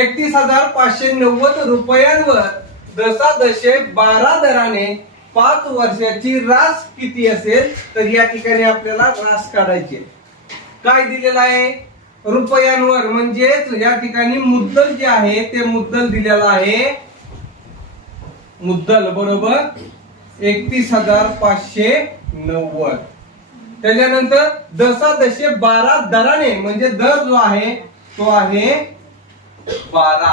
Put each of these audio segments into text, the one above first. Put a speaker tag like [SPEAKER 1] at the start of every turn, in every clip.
[SPEAKER 1] एकतीस हजार पाचशे नव्वद रुपयांवर दशादशे बारा दराने पाच वर्षाची रास किती असेल तर या ठिकाणी आपल्याला रास काढायची काय दिलेला आहे रुपयांवर म्हणजेच या ठिकाणी मुद्दल जे आहे ते मुद्दल दिलेला आहे मुद्दल बरोबर एकतीस हजार पाचशे नव्वद त्याच्यानंतर दशादशे बारा दराने म्हणजे दर जो आहे तो आहे बारा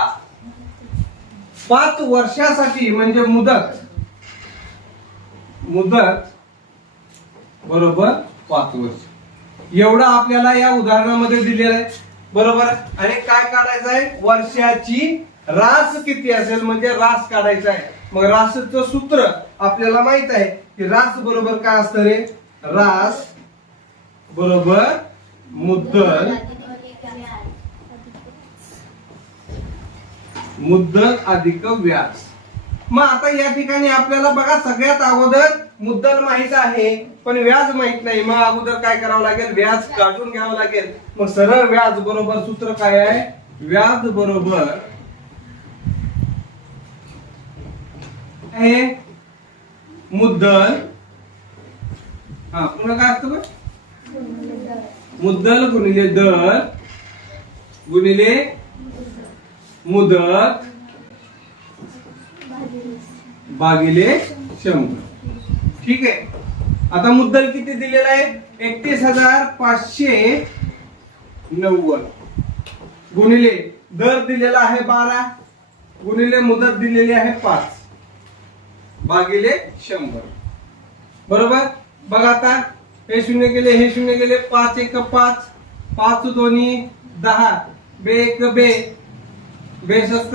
[SPEAKER 1] पाच वर्षासाठी म्हणजे मुदत मुदत बरोबर पाच वर्ष एवढा आपल्याला या उदाहरणामध्ये दिलेलं आहे बरोबर आणि काय काढायचं आहे वर्षाची रास किती असेल म्हणजे रास काढायचा आहे मग रासचं सूत्र आपल्याला माहित आहे की रास बरोबर काय असतं रे रास बरोबर मुद्दल मुद्दल अधिक व्याज मग आता या ठिकाणी आपल्याला बघा सगळ्यात अगोदर मुद्दल माहित आहे पण व्याज माहित नाही मग अगोदर काय करावं लागेल व्याज काढून घ्यावं लागेल मग सरळ व्याज बरोबर सूत्र काय आहे व्याज बरोबर आहे मुद्दल हा पुन्हा काय असत मुद्दल गुणिले दर गुणिले मुदत बागिले शंभर ठीक आहे आता मुद्दल किती दिलेला आहे एकतीस हजार पाचशे नव्वद गुणिले दर दिलेला आहे बारा गुणिले मुदत दिलेली आहे पाच बागिले शंभर बरोबर बघा आता हे शून्य गेले हे शून्य गेले पाच एक पाच पाच दोन्ही दहा बे एक बे बेसष्ट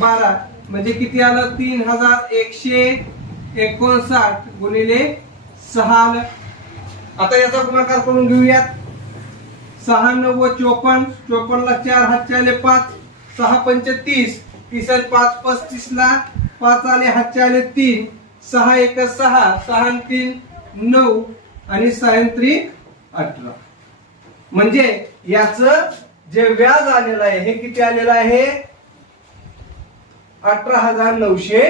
[SPEAKER 1] बारा म्हणजे किती आलं तीन हजार एकशे एकोणसाठ गुणिले सहा आलं आता याचा गुणाकार करून घेऊयात सहा नव्व चोपन्न चोपन्नला चार हातच्याले पाच सहा पंच तीस तीस पाच पस्तीस ला पाच आले हातच्या आले तीन सहा एक सहा सहा तीन नऊ आणि सायंत्रिक अठरा म्हणजे याच जे व्याज आलेलं आहे हे किती आलेलं आहे अठरा हजार नऊशे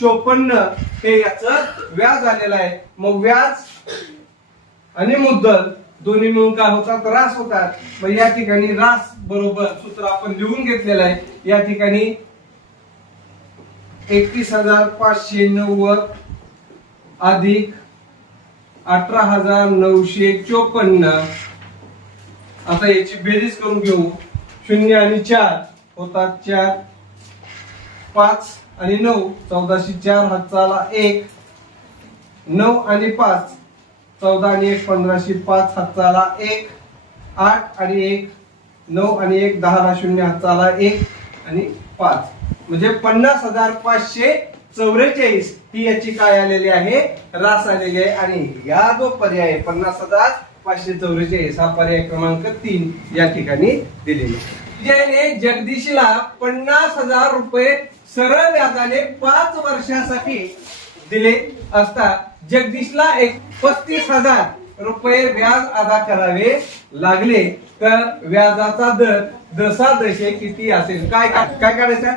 [SPEAKER 1] चोपन्न हे याच व्याज आलेलं आहे मग व्याज आणि मुद्दल दोन्ही मिळून काय होतात रास होतात मग या ठिकाणी रास बरोबर सूत्र आपण लिहून घेतलेलं आहे या ठिकाणी एकतीस हजार पाचशे नव्वद अधिक अठरा हजार नऊशे चोपन्न आता याची बेरीज करून घेऊ शून्य आणि चार होतात चार पाच आणि नऊ चौदाशे चार हाताला एक नऊ आणि पाच चौदा आणि एक पंधराशे पाच हाताला एक आठ आणि एक नऊ आणि एक दहा शून्य हत्ताला एक आणि पाच म्हणजे पन्नास हजार पाचशे चौवेचाळीस ही याची काय आलेली आहे रास आलेली आहे आणि या जो पर्याय पन्नास हजार पाचशे चौवेचाळीस हा पर्याय क्रमांक तीन या ठिकाणी दिलेला विजयने जगदीशला पन्नास हजार रुपये सरळ व्याजाने पाच वर्षासाठी दिले असता जगदीशला एक पस्तीस हजार रुपये व्याज अदा करावे लागले तर व्याजाचा दर दसा दशे किती असेल काय काय काढायचा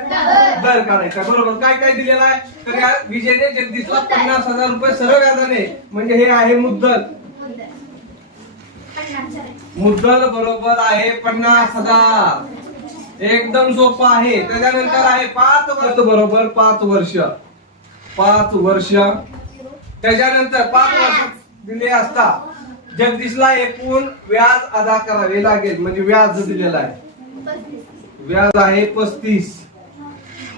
[SPEAKER 1] दर काढायचा बरोबर काय काय दिलेला आहे तर या विजयने जगदीशला पन्नास हजार रुपये सरळ व्याजाने म्हणजे हे आहे मुद्दल मुद्दल बरोबर आहे पन्नास हजार एकदम सोपा आहे त्याच्यानंतर आहे पाच वर्ष बरोबर पाच वर्ष पाच वर्ष त्याच्यानंतर पाच वर्ष दिले असता जगदीशला एकूण व्याज अदा करावे लागेल म्हणजे व्याज दिलेला आहे व्याज आहे पस्तीस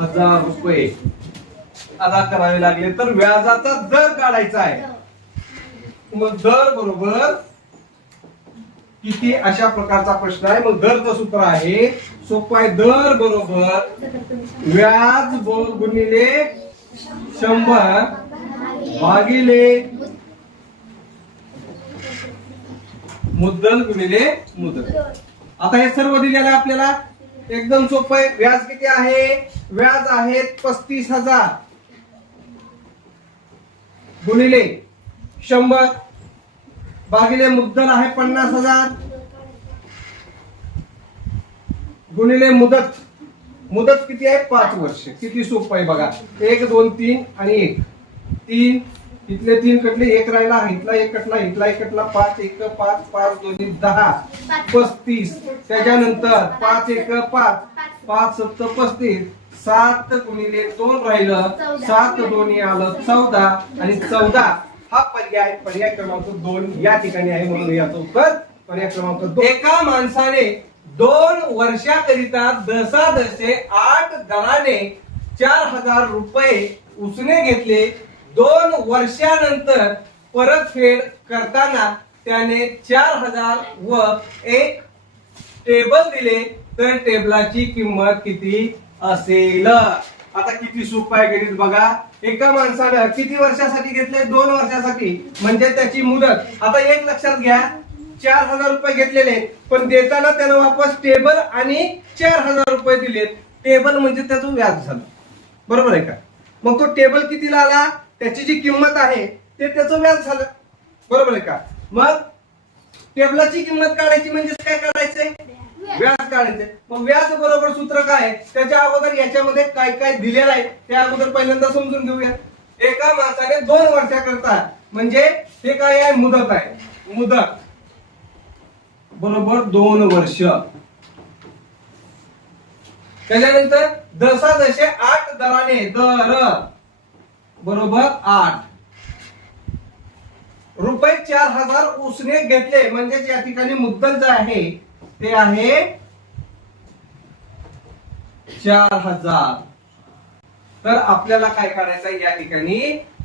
[SPEAKER 1] हजार रुपये अदा करावे लागले तर व्याजाचा दर काढायचा आहे मग दर बरोबर किती अशा प्रकारचा प्रश्न आहे मग दरचं सूत्र आहे सोपं आहे दर बरोबर व्याज गुणिले शंभर भागिले मुद्दल गुणिले मुद्दल आता हे सर्व दिलेलं आहे आपल्याला एकदम सोपं आहे व्याज किती आहे व्याज आहे पस्तीस हजार गुणिले शंभर भागिले मुद्दल आहे पन्नास हजार गुणिले मुदत मुदत किती आहे पाच वर्ष किती सोप आहे बघा एक दोन तीन आणि एक तीन इथले तीन कटले एक राहिला इथला एक कटला इथला एक कटला पाच एक पाच पाच दोन दहा पस्तीस त्याच्यानंतर पाच एक पाच पाच सत्त पस्तीस सात गुणिले दोन राहिलं सात दोन्ही आलं चौदा आणि चौदा हा पर्याय पर्याय क्रमांक दोन या ठिकाणी आहे म्हणून याचं उत्तर पर्याय क्रमांक दोन एका माणसाने दोन वर्षाकरिता दसादशे आठ दराने चार हजार रुपये उसने घेतले दोन वर्षानंतर परतफेड करताना त्याने चार हजार व एक टेबल दिले तर टेबलाची किंमत किती असेल आता किती सोपं आहे गणित बघा एका माणसानं किती वर्षासाठी घेतले दोन वर्षासाठी म्हणजे त्याची मुदत आता एक लक्षात घ्या चार हजार रुपये घेतलेले पण देताना त्यानं वापस टेबल आणि चार हजार रुपये दिलेत टेबल म्हणजे त्याचं व्याज झालं बरोबर आहे का मग तो टेबल कितीला आला त्याची जी किंमत आहे ते त्याचं व्याज झालं बरोबर आहे का मग टेबलाची किंमत काढायची म्हणजे काय काढायचंय व्याज काढायचे मग व्याज बरोबर सूत्र काय त्याच्या अगोदर याच्यामध्ये काय काय दिलेलं आहे त्या अगोदर पहिल्यांदा समजून घेऊया एका माणसाने दोन वर्षाकरता म्हणजे हे काय आहे मुदत आहे मुदत बरोबर दोन वर्ष त्याच्यानंतर दसा जसे आठ दराने दर बरोबर आठ रुपये चार हजार उसने घेतले म्हणजेच या ठिकाणी मुद्दल जे आहे ते आहे चार हजार तर आपल्याला काय करायचं या ठिकाणी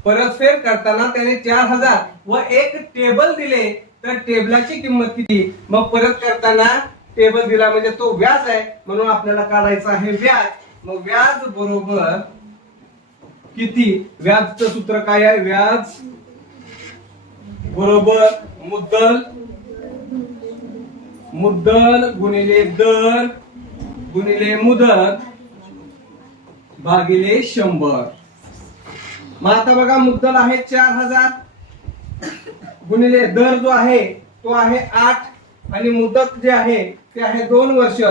[SPEAKER 1] परतफेड करताना त्याने चार हजार व एक टेबल दिले तर टेबलाची किंमत किती मग परत करताना टेबल दिला म्हणजे तो व्याज आहे म्हणून आपल्याला काढायचा आहे व्याज मग व्याज बरोबर किती व्याजचं सूत्र काय आहे व्याज बरोबर मुद्दल मुद्दल गुणिले दर गुणिले मुदत भागिले शंभर मग आता बघा मुद्दल आहे चार हजार गुणिले दर जो आहे तो आहे आठ आणि मुदत जे आहे ते आहे दोन वर्ष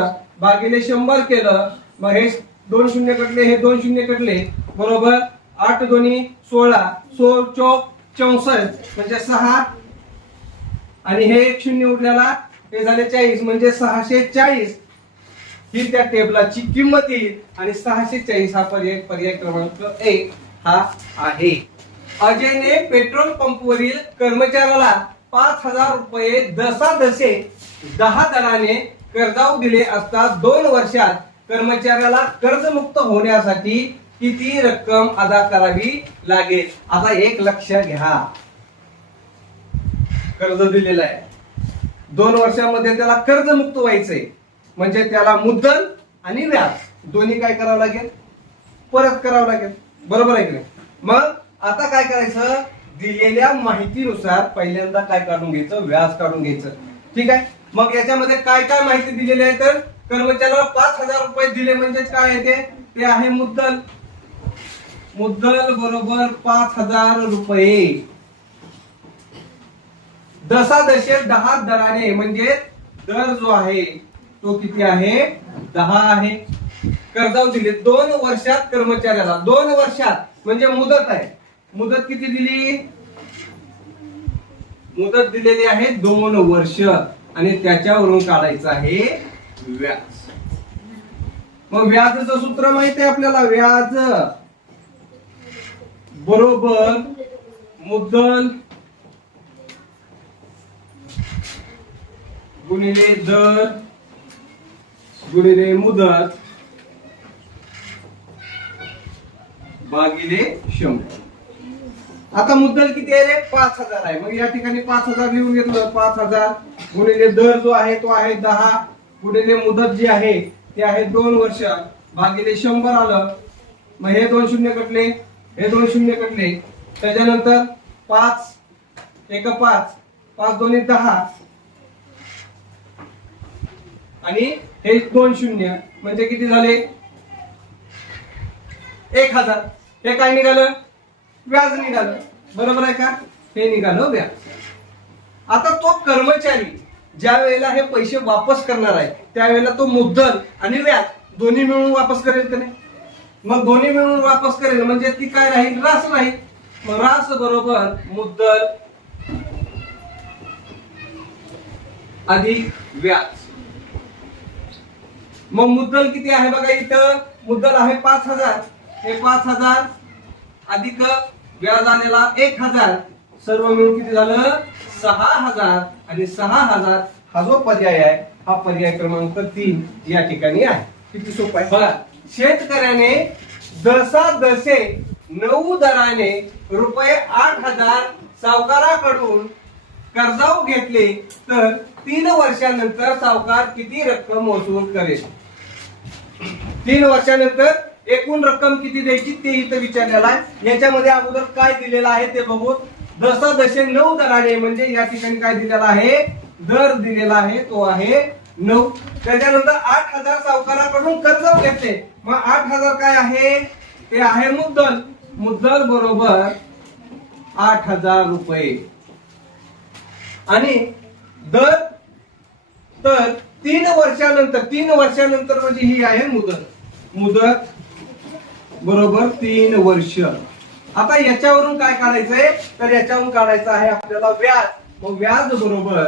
[SPEAKER 1] भागिले शंभर केलं मग हे दोन शून्य कटले हे दोन शून्य कटले बरोबर आठ दोन्ही सोळा सो चौक चौसष्ट म्हणजे सहा आणि हे एक शून्य उठल्याला हे झाले चाळीस म्हणजे सहाशे चाळीस ही त्या टेबलाची किंमत येईल आणि सहाशे चाळीस हा पर्याय पर्याय क्रमांक एक हा आहे अजयने पेट्रोल पंप वरील कर्मचाऱ्याला पाच हजार रुपये दसादशे दहा दराने कर्जाऊ दिले असता दोन वर्षात कर्मचाऱ्याला कर्जमुक्त होण्यासाठी किती रक्कम अदा करावी लागेल आता एक लक्ष घ्या कर्ज दिलेलं आहे दोन वर्षामध्ये त्याला कर्जमुक्त व्हायचंय म्हणजे त्याला मुद्दल आणि व्याज दोन्ही काय करावं लागेल परत करावं लागेल बरोबर आहे की मग आता काय करायचं दिलेल्या माहितीनुसार पहिल्यांदा काय काढून घ्यायचं व्याज काढून घ्यायचं ठीक आहे मग याच्यामध्ये काय काय माहिती दिलेली आहे तर कर्मचाऱ्याला पाच हजार रुपये दिले म्हणजे काय येते ते आहे मुद्दल मुद्दल बरोबर पाच हजार रुपये दशादशे दहा दराने म्हणजे दर जो आहे तो किती आहे दहा आहे कर्जाव दिले दोन वर्षात कर्मचाऱ्याला दोन वर्षात म्हणजे मुदत आहे मुदत किती दिली मुदत दिलेली आहे दोन वर्ष आणि त्याच्यावरून काढायचं आहे व्याज मग व्याजचं सूत्र माहिती आहे आपल्याला व्याज बरोबर मुद्दल गुणिले दर गुणिले मुदत भागिले शंभर आता मुद्दल किती आहे पाच हजार आहे मग या ठिकाणी पाच हजार लिहून घेतलं पाच हजार गुणिले दर जो आहे तो आहे दहा गुणिले मुदत जी आहे ते आहे दोन वर्ष भागिले शंभर आलं मग हे दोन शून्य कटले हे दोन शून्य कटले त्याच्यानंतर पाच एक पाच पाच दोन्ही दहा आणि हे दोन शून्य म्हणजे किती झाले एक हजार हे काय निघालं व्याज निघालं बरोबर आहे का हे निघालं हो व्याज आता तो कर्मचारी ज्या वेळेला हे पैसे वापस करणार आहे त्यावेळेला तो मुद्दल आणि व्याज दोन्ही मिळून वापस करेल का नाही मग दोन्ही मिळून वापस करेल म्हणजे ती काय राहील रास नाही मग रास बरोबर मुद्दल अधिक व्याज मग मुद्दल किती आहे बघा इथं मुद्दल आहे पाच हजार हे पाच हजार अधिक व्याज आलेला एक हजार सर्व मिळून किती झालं सहा हजार आणि सहा हजार हा जो पर्याय आहे हा पर्याय क्रमांक तीन या ठिकाणी आहे किती सोपं आहे बघा शेतकऱ्याने दसा दसे नऊ दराने रुपये आठ हजार सावकाराकडून कर्जाऊ घेतले तर तीन वर्षानंतर सावकार किती रक्कम वसूल करेल तीन वर्षानंतर एकूण रक्कम किती द्यायची ते इथं विचारलेला आहे याच्यामध्ये अगोदर काय दिलेलं आहे ते बघू दसा दशे नऊ दराने म्हणजे या ठिकाणी काय दिलेला आहे दर दिलेला आहे तो आहे नऊ त्याच्यानंतर आठ हजार सावकाराकडून कर्ज घेते मग आठ हजार काय आहे ते आहे मुद्दल मुद्दल बरोबर आठ हजार रुपये आणि दर तर तीन वर्षानंतर तीन वर्षानंतर म्हणजे ही आहे मुदत मुदत बरोबर तीन वर्ष आता याच्यावरून काय काढायचंय तर याच्यावरून काढायचं आहे आपल्याला व्याज मग व्याज बरोबर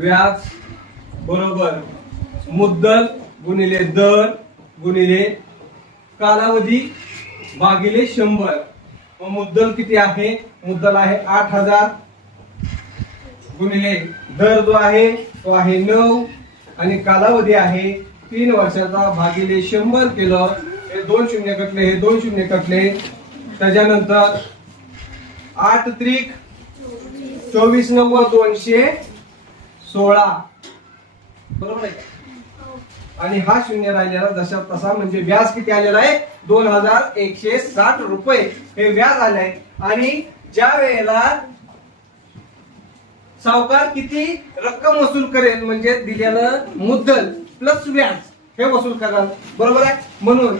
[SPEAKER 1] व्याज बरोबर मुद्दल गुणिले दर गुणिले कालावधी भागिले शंभर मग मुद्दल किती आहे मुद्दल आहे आठ हजार गुणिले दर जो आहे तो आहे नऊ आणि कालावधी आहे तीन वर्षाचा भागिले शंभर किलो हे दोन शून्य कटले हे दोन शून्य कटले त्याच्यानंतर आठ त्रिक चोवीस नव्वद दोनशे सोळा बरोबर आहे आणि हा शून्य राहिलेला जशा तसा म्हणजे व्याज किती आलेला आहे दोन हजार एकशे साठ रुपये हे व्याज आले आणि ज्या वेळेला सावकार किती रक्कम वसूल करेल म्हणजे दिलेलं मुद्दल प्लस व्याज हे वसूल कराल बरोबर आहे म्हणून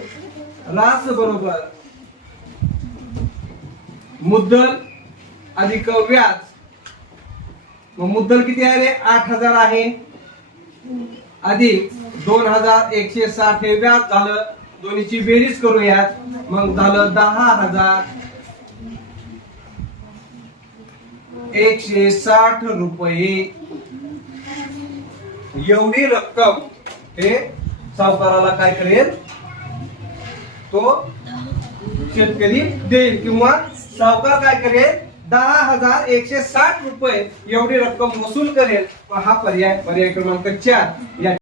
[SPEAKER 1] रास बरोबर मुद्दल अधिक व्याज मुद्दल किती आहे रे आठ हजार आहे अधिक दोन हजार एकशे साठ हे व्याज झालं दोन्हीची बेरीज करूयात मग झालं दहा हजार एकशे साठ रुपये एवढी रक्कम हे सावकाराला काय करेल तो शेतकरी देईल किंवा सावकार काय करेल दहा हजार एकशे साठ रुपये एवढी रक्कम वसूल करेल हा पर्याय पर्याय क्रमांक चार या